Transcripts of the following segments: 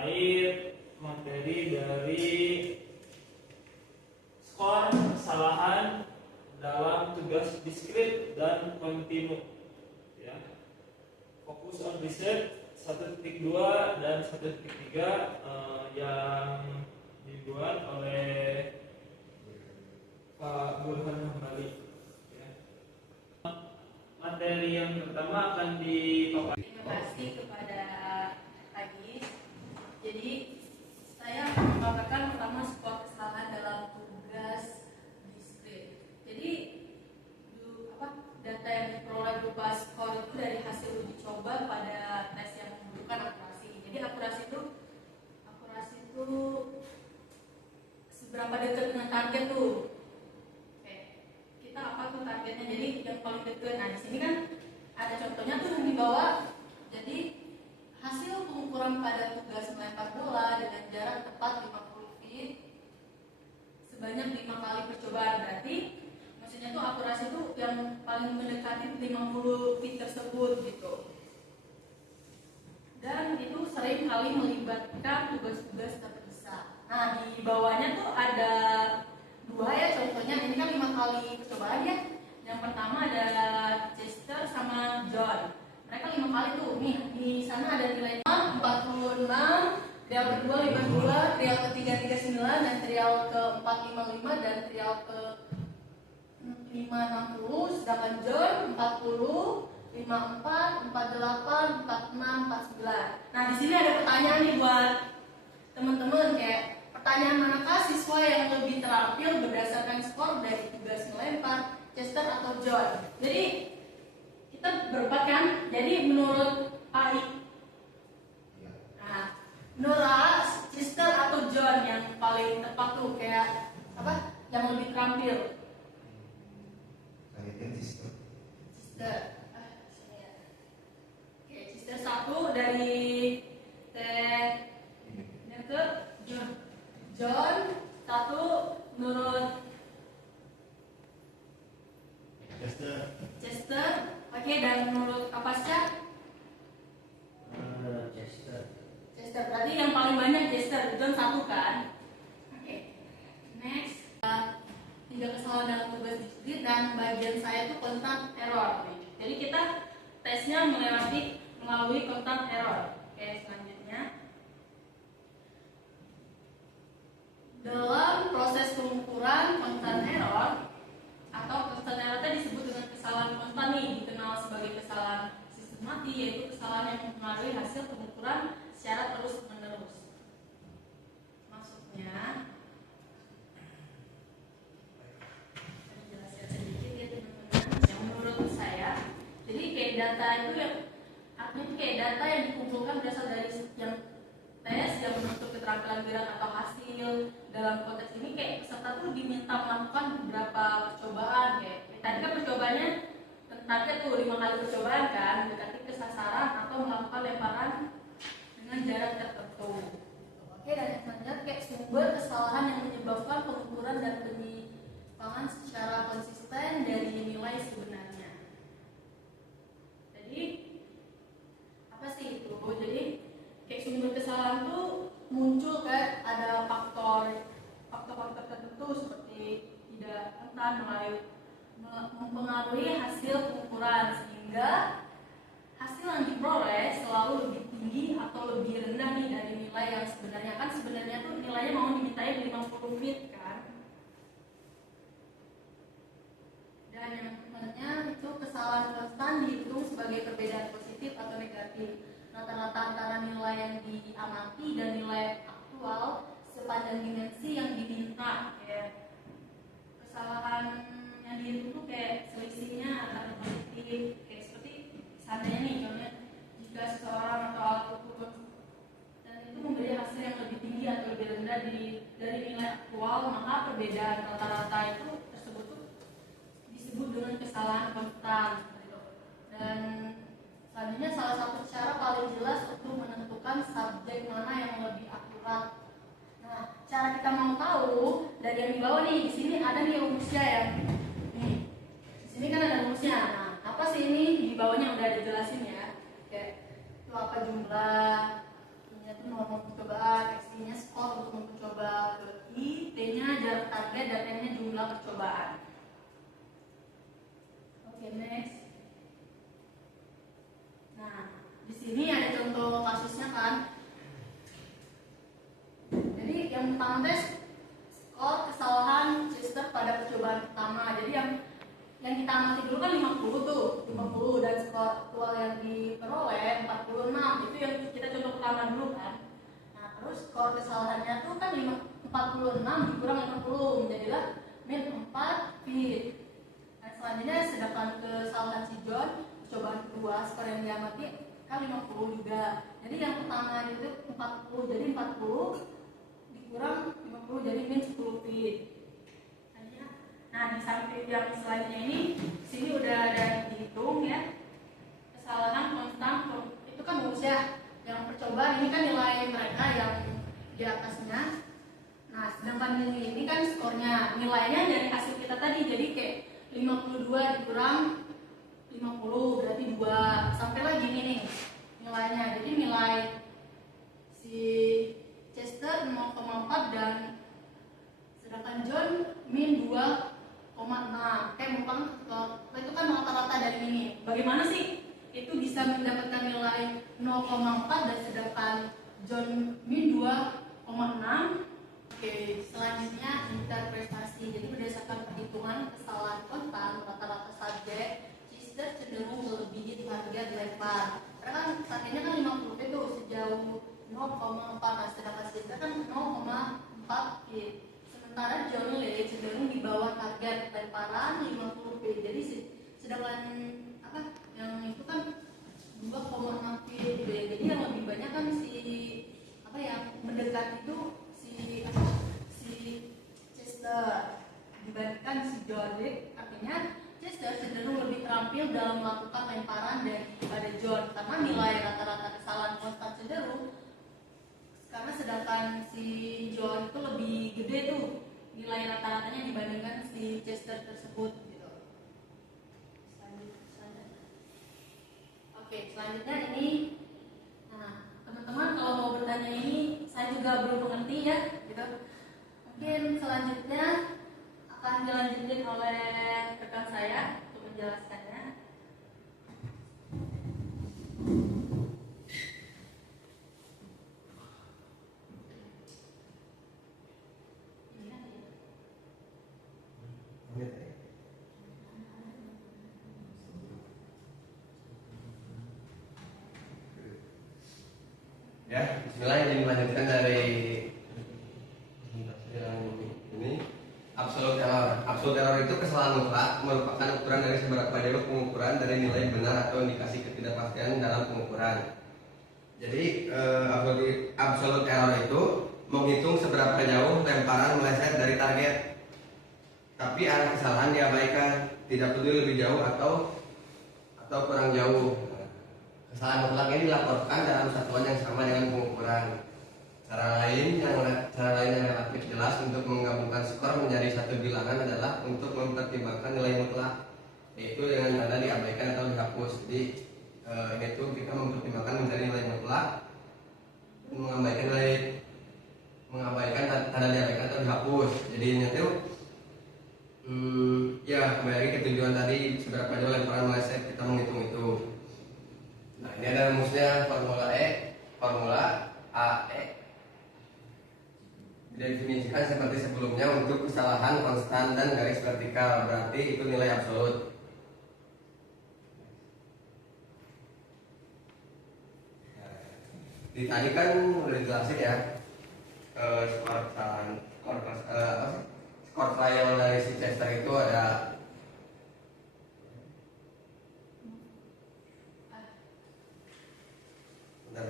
terkait materi dari skor kesalahan dalam tugas diskrit dan kontinu. Ya. Fokus on research 1.2 dan 1.3 yang dibuat oleh Pak Burhan Hambali. Ya. Materi yang pertama akan dipaparkan. Terima kasih kepada Agis. Jadi saya memaparkan pertama skor kesalahan dalam tugas diskrit. Jadi data yang diperoleh berupa skor itu dari hasil uji coba pada tes yang membutuhkan akurasi. Jadi akurasi itu seberapa dekat dengan target tuh. Oke. Kita apa tuh targetnya? Jadi yang paling dekat. Nah, di sini kan ada contohnya tuh yang di bawah. Jadi hasil pengukuran pada tugas melempar bola dengan jarak tepat 50 feet sebanyak 5 kali percobaan. Berarti maksudnya tuh akurasi itu yang paling mendekati 50 feet tersebut gitu. Dan itu sering kali melibatkan tugas-tugas terpisah. Nah, di bawahnya tuh ada dua ya contohnya. Ini kan 5 kali percobaan ya. Yang pertama ada Chester sama John. Mereka 5 kali tuh. Nih, di sana ada nilai 46, trial kedua 52, trial ketiga 39, dan trial keempat 55, dan trial ke 560. Sedangkan John 40, 54, 48, 46, 49. Nah, di sini ada pertanyaan nih buat teman-teman, kayak pertanyaan manakah siswa yang lebih terampil berdasarkan skor dari tugas melempar, Chester atau John? Jadi kita berempat kan? Jadi menurut AI, nah, menurut A, Chester atau John yang paling tepat tuh kayak apa? Yang lebih terampil? Chester. Oke, Chester 1 dari yang ke John 1 menurut Chester. Oke, dan menurut Apasya? Chester. Berarti yang paling banyak Chester. John 1 kan? Oke. Next, 3 kesalahan dalam tugas diskrit, dan bagian saya itu content error. Jadi kita tesnya melalui content error. Oke, selanjutnya. Dalam proses pengukuran content error atau content error itu disebut dengan kesalahan konstan nih, dikenal sebagai kesalahan sistematis, yaitu kesalahan yang mempengaruhi hasil pengukuran secara terus-menerus. Maksudnya, saya jelaskan sedikit ya teman-teman. Yang menurut saya, jadi kayak data itu yang artinya itu kayak data yang dikumpulkan berasal dari yang tes yang bentuk keterampilan gerak atau hasil. Dalam konteks ini kayak peserta tuh diminta melakukan beberapa percobaan, kayak tadi kan percobaannya target tuh 5 kali percobaan kan, mendekati ke sasaran atau melakukan lemparan dengan jarak tertentu. Oke, dan yang selanjutnya kayak sumber kesalahan yang menyebabkan pengukuran dan penyimpangan secara konsisten dari nilai sebenarnya. Jadi apa sih itu? Jadi kayak sumber kesalahan tuh muncul kayak ada faktor-faktor tertentu seperti tidak mempengaruhi hasil pengukuran, sehingga hasil yang diperoleh selalu lebih tinggi atau lebih rendah nih dari nilai yang sebenarnya. Kan sebenarnya tuh nilainya mau dimintain 50 feet kan. Dan yang sebenarnya itu kesalahan konstan dihitung sebagai perbedaan positif atau negatif. Rata-rata antara nilai yang diamati dan nilai aktual sepanjang dimensi yang diminta. Kayak kesalahan yang dihitung tuh kayak selisihnya antara positif, kayak seperti seandainya nih contohnya, jika seseorang atau alat ukur dan itu memberi hasil yang lebih tinggi atau lebih rendah dari nilai aktual, maka perbedaan rata-rata itu tersebut tuh disebut dengan kesalahan konstan. Dan selanjutnya salah satu cara paling jelas untuk menentukan subjek mana yang lebih akurat. Nah, cara kita mau tahu dari yang di bawah nih, di sini ada nih rumusnya ya. Nih, di sini kan ada rumusnya. Nah, apa sih ini di bawahnya udah dijelasin ya? Kayak itu apa jumlah, ininya itu norma percobaan, X-nya skor untuk mencoba ke I, T-nya jarak target, dan N-nya jumlah percobaan. Oke, next. Nah, di sini ada contoh kasusnya kan. Jadi yang pertama tes skor kesalahan Chester pada percobaan pertama. Jadi yang kita amati dulu kan 50 tuh, 50 dan skor aktual yang diperoleh 46. Itu yang kita contoh pertama dulu kan. Nah, terus skor kesalahannya tuh kan 46 dikurang 50 menjadilah min 4 fit. Nah, selanjutnya sedangkan kesalahan si John percobaan kedua skor yang diamati kan 50 juga. Jadi yang pertama itu 40, jadi 40 dikurang 50 jadi min 10 fit. Nah, di samping yang selanjutnya ini sini udah ada dihitung ya. Kesalahan konstan itu kan rumus ya. Yang percobaan ini kan nilai mereka yang di atasnya. Nah, sedangkan ini kan skornya, nilainya dari hasil kita tadi. Jadi kayak 52 dikurang 50 berarti 2. Sampai lagi nih nilainya. Jadi nilai si Chester 0,4 dan sedangkan John min 2,6. Itu kan rata-rata dari ini. Bagaimana sih itu bisa mendapatkan nilai 0,4 dan sedangkan John min 2,6? Oke, selanjutnya interpretasi. Jadi berdasarkan perhitungan kesalahan konstan rata-rata subjek, Chester cenderung melebihi target lempar. Karena kan targetnya kan 50 itu sejauh 0,4, nah sedangkan Chester kan 0,4 feet. Sementara John Lee cenderung di bawah target lemparan 50 feet. Jadi sedangkan yang itu kan 2,6 feet gitu ya. Jadi yang lebih banyak kan yang mendekat itu si Chester dibandingkan si John Lee. Artinya Chester cenderung lebih terampil dalam melakukan lemparan daripada John karena nilai rata-rata kesalahan konstan cenderung. Karena sedangkan si John itu lebih gede tuh nilai rata-ratanya dibandingkan si Chester tersebut gitu. Selanjutnya ini, nah teman-teman kalau mau bertanya ini saya juga belum mengerti ya gitu. Mungkin selanjutnya akan dilanjutin oleh rekan saya untuk menjelaskannya. Ya, bismillah, ini melanjutkan dari ini absolute error. Absolute error itu kesalahan mutlak merupakan ukuran dari seberapa jauh pengukuran dari nilai benar atau indikasi ketidakpastian dalam pengukuran. Jadi absolute error itu menghitung seberapa jauh lemparan meleset dari target, tapi arah kesalahan diabaikan, tidak peduli lebih jauh atau kurang jauh. Kesalahan mutlak ini dilaporkan dalam satuan yang sama dengan pengukuran. Cara lain yang relatif jelas untuk menggabungkan skor menjadi satu bilangan adalah untuk mempertimbangkan nilai mutlak, yaitu dengan tanda diabaikan atau dihapus. Jadi itu kita mempertimbangkan mencari nilai mutlak, mengabaikan tanda diabaikan atau dihapus. Jadi itu ya kembali lagi ke tujuan tadi, seberapa jauh lemparan meleset kita menghitung itu. Nah, ini ada rumusnya, formula AE didefinisikan seperti sebelumnya untuk kesalahan konstan dan garis vertikal, berarti itu nilai absolut. Di tadi kan udah dijelasin ya skor trial dari si Chester itu ada benar.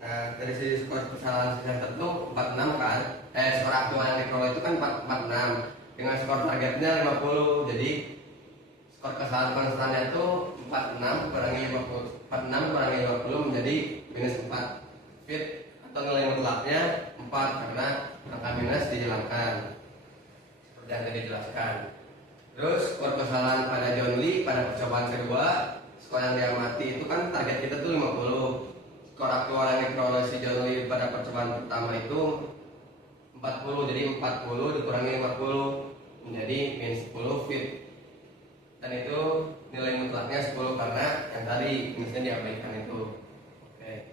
Nah, dari sisi skor kesalahan Chester itu 46 kan? Skor aktual yang diperoleh itu kan 46 dengan skor targetnya 50. Jadi skor kesalahan konstannya itu 46 kurangi 50 menjadi minus 4 fit, atau nilai mutlaknya 4 karena angka minus dihilangkan seperti yang tadi dijelaskan. Terus skor kesalahan pada John Lee pada percobaan kedua, skor yang diamati itu kan target kita tuh 50. skor aktual yang diperoleh si John Lee pada percobaan pertama itu 40, jadi 40 dikurangi 50 menjadi min 10 feet, dan itu nilai mutlaknya 10 karena yang tadi minusnya diabaikan itu. Oke.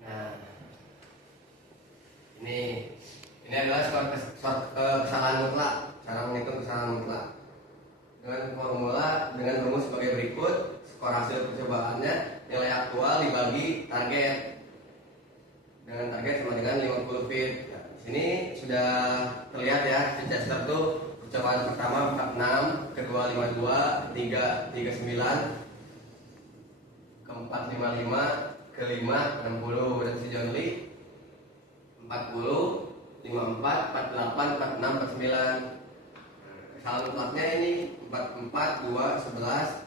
Nah, ini adalah skor kesalahan mutlak, cara menghitung kesalahan mutlak dengan formula dengan rumus sebagai berikut: skor hasil percobaannya nilai aktual dibagi target, dengan target sama dengan 50 feet. Nah, di sini sudah terlihat ya, si Chester tuh percobaan pertama 46, kedua 52, ketiga 39, keempat 55, kelima 60, dan si John Lee 40, 54, 48, 46, 49. Kesalahan mutlaknya ini 44, 2, 11,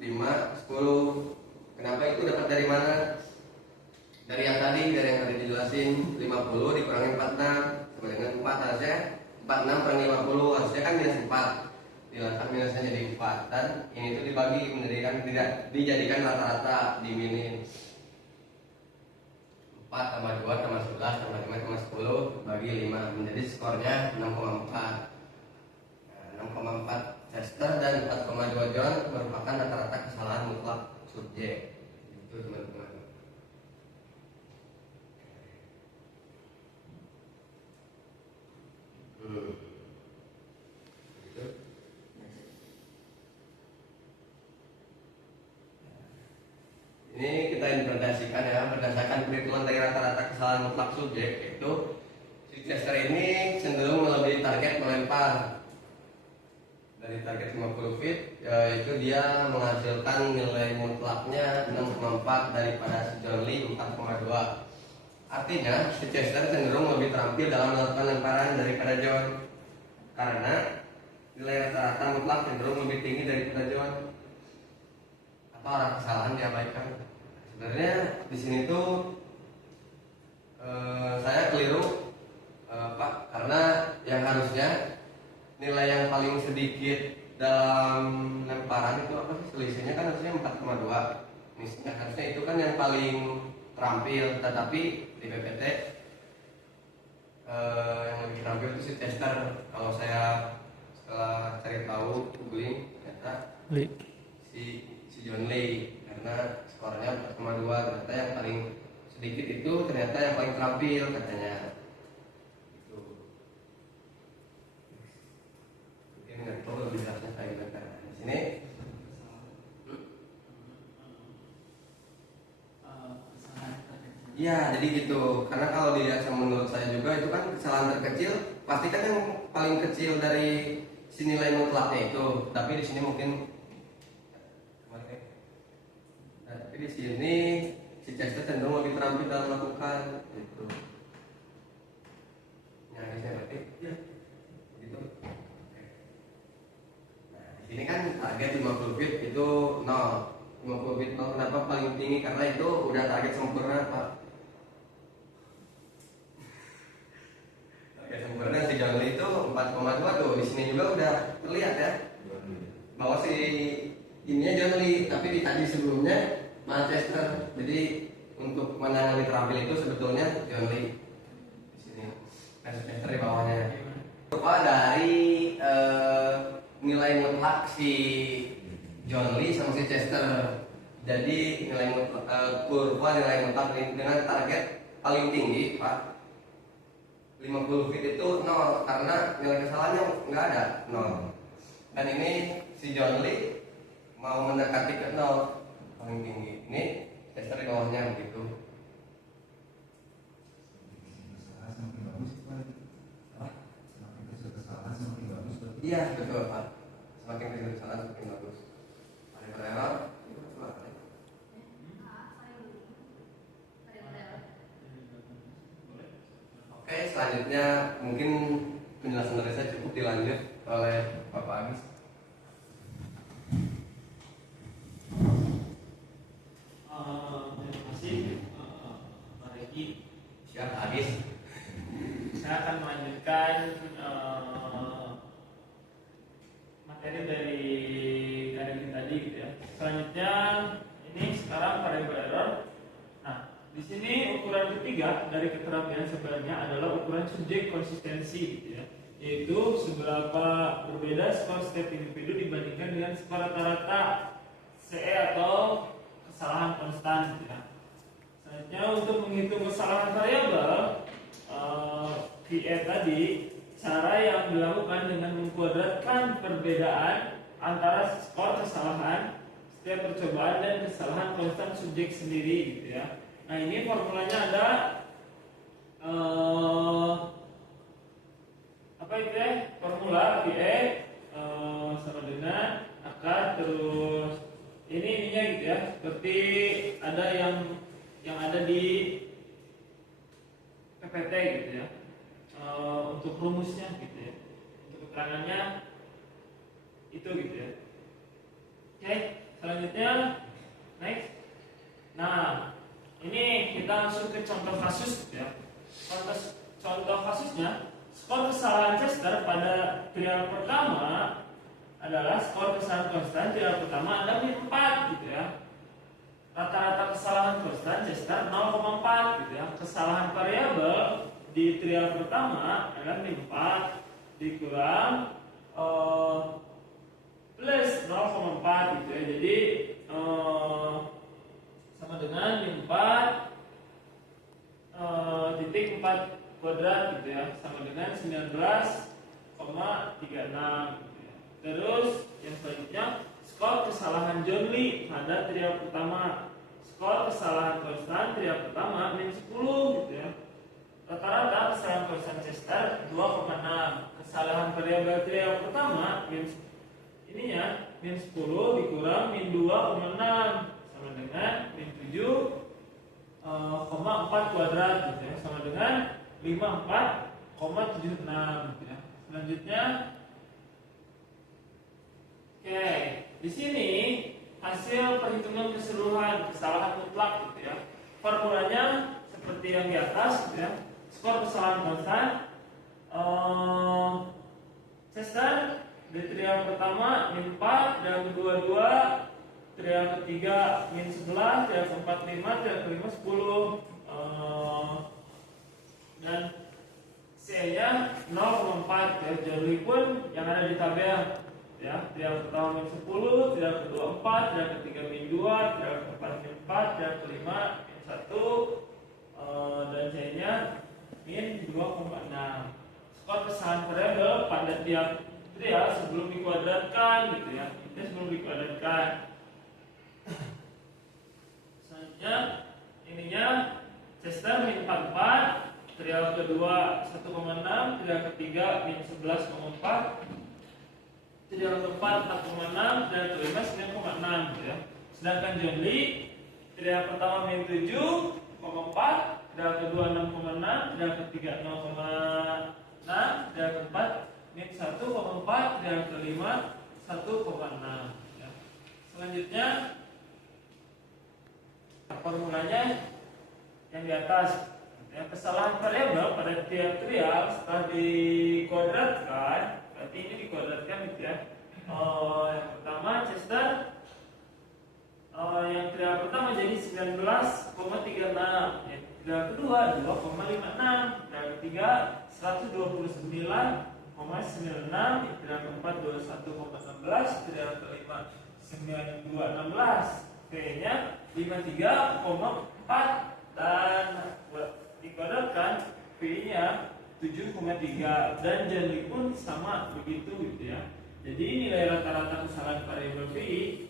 5, 10. Kenapa itu dapat dari mana? Dari yang tadi dijelasin, 50 dikurangi 46 sama dengan 4, harusnya 46 kurangi 50 harusnya kan minus 4, dihilangkan minusnya jadi 4, dan ini tuh dibagi dijadikan rata-rata diminin 4 tambah 2 tambah 11 tambah 5 tambah 10 bagi 5 menjadi skornya 6,4. 6,4 Chester dan 4,2 John merupakan rata-rata kesalahan mutlak subjek. Itu teman-teman. Ini kita interpretasikan ya, berdasarkan perhitungan dari rata-rata kesalahan mutlak subjek, itu si Chester ini cenderung melebihi target melempar dari target 50 feet, yaitu dia menghasilkan nilai mutlaknya 6,4 daripada si John Lee 4,2. Artinya si Chester cenderung lebih terampil dalam melakukan lemparan daripada John, karena nilai rata-rata mutlak cenderung lebih tinggi daripada John, atau arah kesalahan diabaikan. Sebenarnya di sini tuh saya keliru, Pak, karena yang harusnya nilai yang paling sedikit dalam lemparan itu apa sih, selisihnya kan harusnya 4,2. Misalnya harusnya itu kan yang paling terampil, tetapi di PPT yang lebih terampil itu si Chester. Kalau saya setelah cari tahu googling, ternyata si John Lee, karena skornya 4,2. Ternyata yang paling sedikit itu ternyata yang paling terampil katanya. Nggak tahu lebih jelasnya kayak gimana di sini. Iya, jadi gitu. Karena kalau dilihat menurut saya juga itu kan kesalahan terkecil, pasti kan yang paling kecil dari si nilai mutlaknya itu. Tapi di sini mungkin, tapi di sini si Chester cenderung lebih terampil dalam melakukan itu. Nah, ini berarti ya, gitu. Ini kan target 50 feet itu 0. 50 feet 0. Kenapa paling tinggi? Karena itu udah target sempurna, Pak. Target sempurna si John Lee itu 4,2 tuh. Di sini juga udah terlihat ya, bahwa si ininya John Lee, tapi di tadi sebelumnya Manchester. Jadi untuk mana yang lebih terampil itu sebetulnya John Lee. Di sini Manchester di bawahnya. Coba dari nilai mutlak si John Lee sama si Chester. Jadi nilai mutlak, kurva nilai mutlak dengan target paling tinggi, Pak, 50 feet itu 0 karena nilai kesalahannya nggak ada, 0. Dan ini si John Lee mau mendekati ke 0 paling tinggi. Ini Chester di bawahnya begitu. Iya, betul, Pak. Semakin kecil kesalahan semakin bagus. Ada error? Oke, selanjutnya mungkin penjelasan dari saya cukup dilanjut oleh Bapak Agus. Terima kasih, Pak Regi. Siap, Agus. Saya akan melanjutkan materi dari karir tadi gitu ya. Selanjutnya ini di sini ukuran ketiga dari keterapian sebenarnya adalah ukuran subjek konsistensi, gitu ya. Yaitu seberapa berbeda skor setiap individu dibandingkan dengan skor rata-rata CE atau kesalahan konstan, gitu ya. Selanjutnya untuk menghitung kesalahan variabel VE tadi, cara yang dilakukan dengan mengkuadratkan perbedaan antara skor kesalahan setiap percobaan dan kesalahan konstan subjek sendiri, gitu ya. Nah, ini formulanya ada apa itu ya? Formula VE sama dengan akar terus ininya gitu ya. Seperti ada yang ada di PPT gitu ya. Untuk rumusnya gitu ya. Untuk keterangannya itu gitu ya. Oke, selanjutnya next. Nah, ini kita langsung ke contoh kasus ya. Contoh kasusnya, skor kesalahan Chester pada trial pertama adalah skor kesalahan konstan trial pertama ada min 4 gitu ya. Rata-rata kesalahan konstan Chester 0,4 gitu ya. Kesalahan variabel di trial pertama adalah min 4 dikurang plus 0,4 gitu ya. Jadi sama dengan min 4 titik 4 kuadrat gitu ya, sama dengan 19,36 gitu ya. Terus yang selanjutnya skor kesalahan John Lee pada trial pertama, skor kesalahan konstan trial pertama min 10 gitu ya. Rata-rata kesalahan konstan Chester 2,6. Kesalahan variabel trial pertama min 10 dikurang min 2,6 sama dengan min 7,4 kuadrat gitu ya, sama dengan 54,76 gitu ya. Selanjutnya oke, di sini hasil perhitungan keseluruhan kesalahan mutlak gitu ya. Formulanya seperti yang di atas gitu ya. Skor kesalahan konstan Chester di trial pertama min 4, trial kedua 2, trial ketiga min 11, trial keempat 5, trial kelima 10. Dan C-nya 0,4 ya. Jadi pun yang ada di tabel ya. Trial pertama min 10, trial kedua 4, trial ketiga min 2, trial keempat min 4, trial kelima min 1, dan C-nya min 2,6. Skor kesalahan variabel pada tiap trial sebelum dikuadratkan gitu ya. Ini sebelum dikuadratkan. Selanjutnya ininya Chester min 44, trial kedua 1,6, trial ketiga min 11,4, trial keempat 4,6, dan kelima 9,6 gitu ya. Sedangkan John Lee trial pertama min 7,4, trial kedua 6,6, trial ketiga 0,6, trial keempat min 1,4, trial kelima 1,6 ya. Selanjutnya formulanya yang di atas ya. Kesalahan variabel pada tiap trial setelah dikuadratkan, berarti ini dikuadratkan gitu ya. Yang pertama Chester yang trial pertama jadi 19,36 ya. Trial kedua 2,56, trial ketiga 129,96, trial keempat 21,16, trial kelima 92,16, P-nya 53,4 dan dikuadratkan P-nya 7,3 dan jadi pun sama begitu gitu ya. Jadi nilai rata-rata kesalahan variabel PI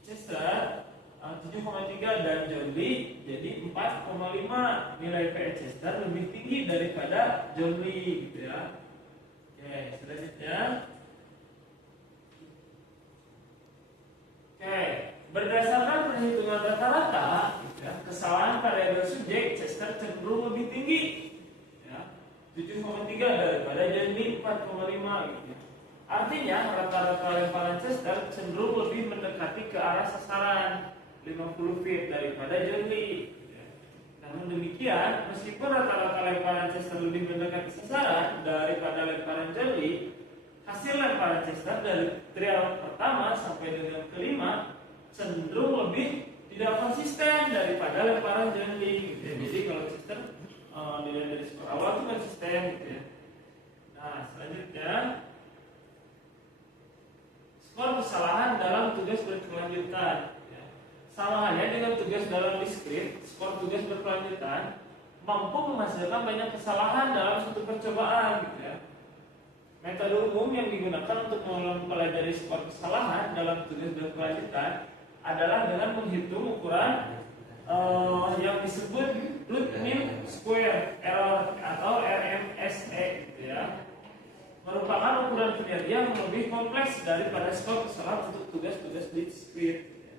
Chester 7,3 dan John Lee jadi 4,5. Nilai PI Chester lebih tinggi daripada John Lee gitu ya. Oke, selanjutnya. Oke, berdasarkan perhitungan rata-rata gitu ya, kesalahan variabel subjek Chester cenderung lebih tinggi ya, 7,3 daripada John Lee 4,5 gitu ya. Artinya rata-rata lemparan Chester cenderung lebih mendekati ke arah sasaran 50 feet daripada John Lee gitu ya. Namun demikian, meskipun rata-rata lemparan Chester lebih mendekati sasaran daripada lemparan John Lee, hasil lemparan Chester dari trial pertama sampai dengan kelima cenderung lebih tidak konsisten daripada lemparan Johnny gitu ya. Jadi kalau konsisten dilihat dari skor awal itu konsisten gitu ya. Nah selanjutnya skor kesalahan dalam tugas berkelanjutan ya. Sama halnya dengan tugas dalam diskrit, skor tugas berkelanjutan mampu menghasilkan banyak kesalahan dalam suatu percobaan gitu ya. Metode umum yang digunakan untuk mempelajari skor kesalahan dalam tugas berkelanjutan adalah dengan menghitung ukuran yang disebut root mean square error atau RMSE gitu ya. Merupakan ukuran kinerja yang lebih kompleks daripada skor kesalahan untuk tugas-tugas discrete.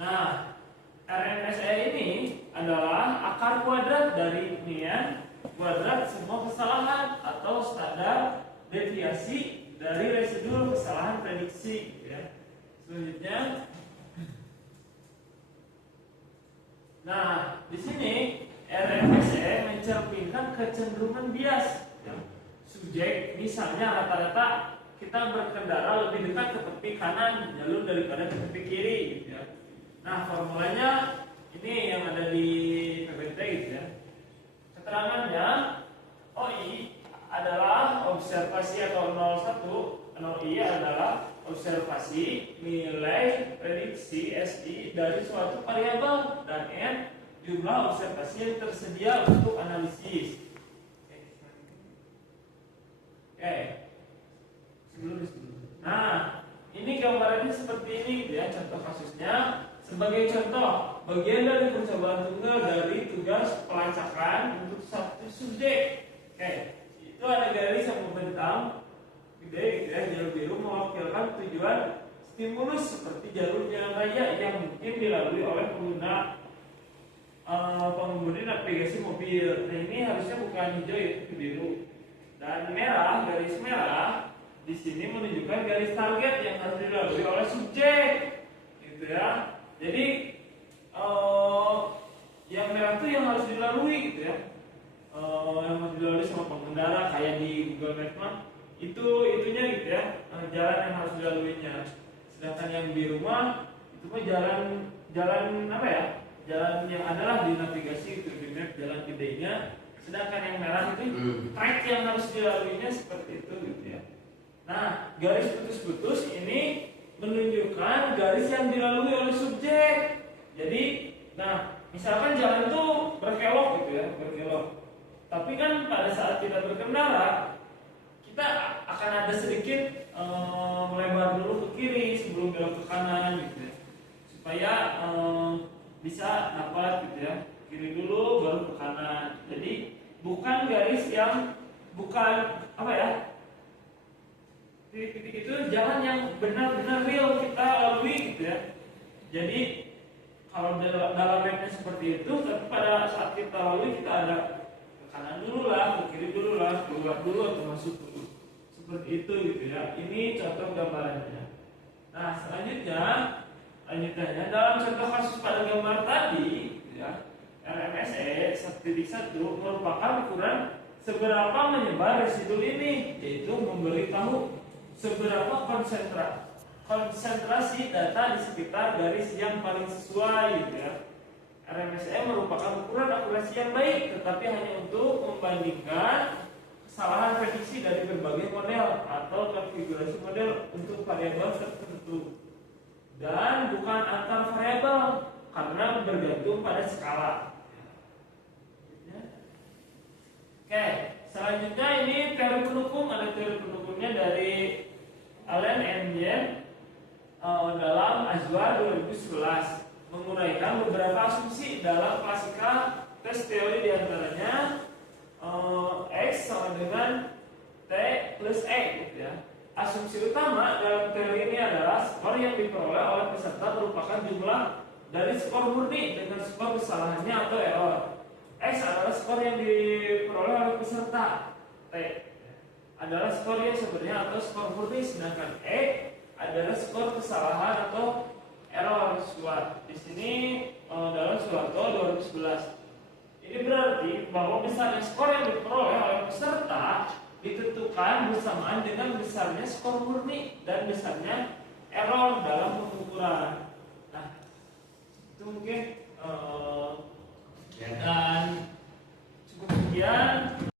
Nah, RMSE ini adalah akar kuadrat dari mean kuadrat semua kesalahan atau standar deviasi dari residu kesalahan prediksi gitu ya. Selanjutnya, nah di sini RMSE mencerminkan kecenderungan bias ya. Subjek misalnya rata-rata kita berkendara lebih dekat ke tepi kanan jalur daripada ke tepi kiri gitu ya. Nah formulanya ini yang ada di PPT gitu ya. Keterangannya OI adalah observasi atau 01, NOI adalah observasi nilai prediksi SI dari suatu variabel dan N jumlah observasi yang tersedia untuk analisis. Oke. Nah, ini gambarannya seperti ini gitu ya. Contoh kasusnya sebagai contoh, bagian dari percobaan tunggal dari tugas pelacakan untuk satu subjek. Oke, itu ada garis yang membentang gede gitu ya, jalur biru mewakilkan tujuan stimulus seperti jalur jalan raya yang mungkin dilalui oleh pengemudi navigasi mobil. Nah ini harusnya bukan hijau itu biru. Dan merah, garis merah di sini menunjukkan garis target yang harus dilalui oleh subjek, gitu ya. Jadi yang merah itu yang harus dilalui, gitu ya. Yang harus dilalui sama pengendara kayak di Google Maps itunya gitu ya, jalan yang harus dilaluinya. Sedangkan yang biru mah itu mah jalan apa ya? Jalan yang adalah di navigasi itu di map jalan gedenya. Sedangkan yang merah itu track yang harus dilaluinya seperti itu gitu ya. Nah, garis putus-putus ini menunjukkan garis yang dilalui oleh subjek. Jadi, nah, misalkan jalan itu berkelok gitu ya, berkelok. Tapi kan pada saat kita berkendara, kita akan ada sedikit melebar dulu ke kiri sebelum belok ke kanan gitu ya. Supaya bisa dapat gitu ya. Kiri dulu baru ke kanan. Jadi bukan garis yang bukan apa ya? Titik-titik itu jalan yang benar-benar real kita lalui gitu ya. Jadi kalau dalam mapnya seperti itu, tapi pada saat kita lalui kita ada ke kanan dulu lah, ke kiri dulu lah, keluar dulu atau masuk dulu. Seperti itu gitu ya. Ini contoh gambarannya. Nah selanjutnya lanjutannya dalam contoh kasus pada gambar tadi gitu ya, RMSE 1.1 merupakan ukuran seberapa menyebar residu ini, yaitu memberitahu seberapa konsentrasi data di sekitar garis yang paling sesuai gitu ya. RMSE merupakan ukuran akurasi yang baik, tetapi hanya untuk membandingkan kesalahan prediksi dari berbagai model atau konfigurasi model untuk variabel tertentu, dan bukan antar variabel karena bergantung pada skala. Oke, selanjutnya ini teori pendukung. Ada teori pendukungnya dari Allen and Yen dalam Azwar 2011, menguraikan beberapa asumsi dalam klasikal tes teori, diantaranya X sama dengan T plus E gitu ya. Asumsi utama dalam teori ini adalah skor yang diperoleh oleh peserta merupakan jumlah dari skor murni dengan skor kesalahannya atau error. X adalah skor yang diperoleh oleh peserta. T adalah skor yang sebenarnya atau skor murni, sedangkan E adalah skor kesalahan atau error SWOT. Di sini dalam Suharto 2011. Ini berarti bahwa besarnya skor yang diperoleh oleh peserta ditentukan bersamaan dengan besarnya skor murni dan besarnya error dalam pengukuran. Nah, Itu mungkin